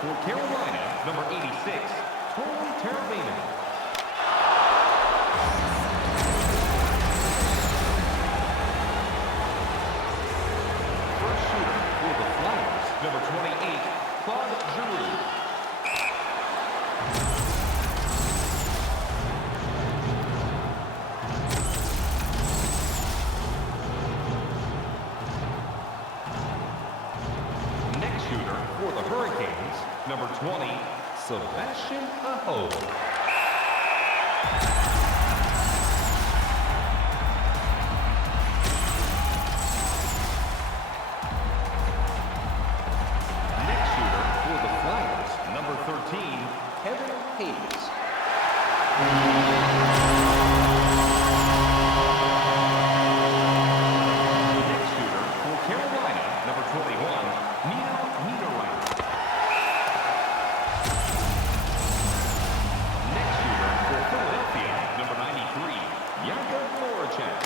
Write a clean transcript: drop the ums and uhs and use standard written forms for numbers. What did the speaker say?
for Carolina, number 86, Torrey Terravena. First shooter for the Flyers, number 28, Claude Giroux. For the Hurricanes, number 20, Sebastian Aho. Next shooter for the Flyers, number 13, Kevin Hayes. Next shooter for Carolina, number 21, Nino Niederreiter. Next shooter for Philadelphia, number 93, Jakub Voracek.